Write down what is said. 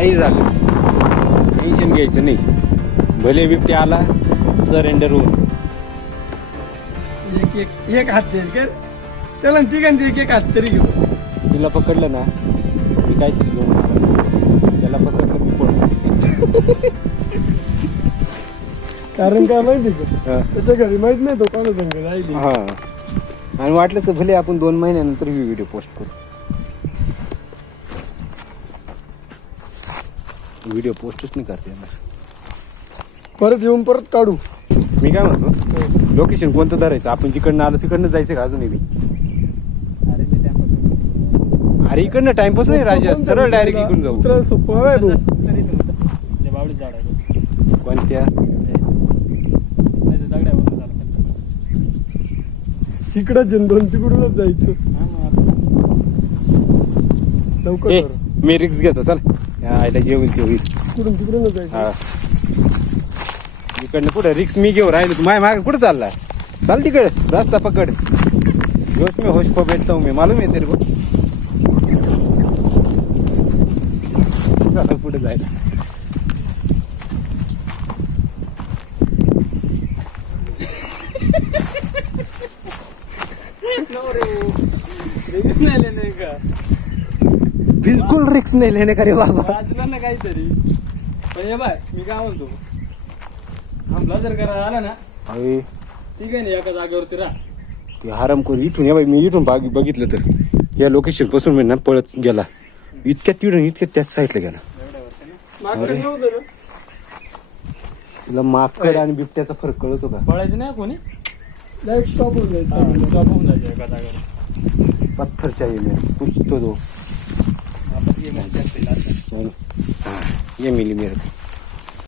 काही झालं टेन्शन घ्यायचं नाही. भले बिबटे आला सरेंडर होऊन एक एक एक हात द्यायचं कर त्याला तिघांचे एक एक हात तरी घेतो. तिला पकडलं ना मी काहीतरी घेऊन मारलं. त्याला पकडलं मी पडलो. कारण काय माहिती का हा. त्याच्या घरी माहित नाही तो कोणा संग जाईल. हा आणि वाटलं तर भले आपण 2 महिन्यानंतर व्हिडिओ पोस्ट करू. व्हिडिओ पोस्टच नाही करता येणार. परत येऊन परत काढू. मी काय म्हणतो लोकेशन कोणतं धरायचं आपण जिकडनं आलो तिकडनं जायचं का अजूनही बी. अरे इकडनं टाइमपास नाही राजा सरळ डायरेक्ट इकडून जाऊ. उतरायला सोपं आहे भाऊ. कोणत्या तिकडं जनधन तिकडूनच जायचं. लवकर ए कर. मी रिक्स घेतो चल. आयला जे होईल ते होईल. तिकडूनच जायचं. हा इकडनं कुठं रिक्स मी घेऊ राहिलो तू माझ्या मागे कुठं चालला. चाल तिकडे रस्ता पकड. होश में होश को बैठता हूँ मैं मालूम है तेरे को. चला पुढे जायला. बिलकुल रिक्स नाही लेणे का रे बाबा. वाचलं ना काहीतरी पण हे बाय मी काय म्हणतो थांबला जर करा आला ना अरे ठीक आहे ना एका जागेवरती राहा. ते हराम करून इथून या बाई मी इथून बघितलं तर या लोकेशन पासून मी ना पळत गेला. इतक्यात तिथून इतक्यात त्याच साईडला गेला. माकडं नव्हतं ना. तुला माकड आणि बिबट्याचा फरक कळतो का. पळायचं नाही कोणी डायरेक्ट स्टॉप होऊन जायचं. जॉब होऊन जायचं एका जागेवर. पत्थर चाहिए मेरे कुछ तो दो. आपण ये म्हणजे हाँ, ये मिली मेरे को.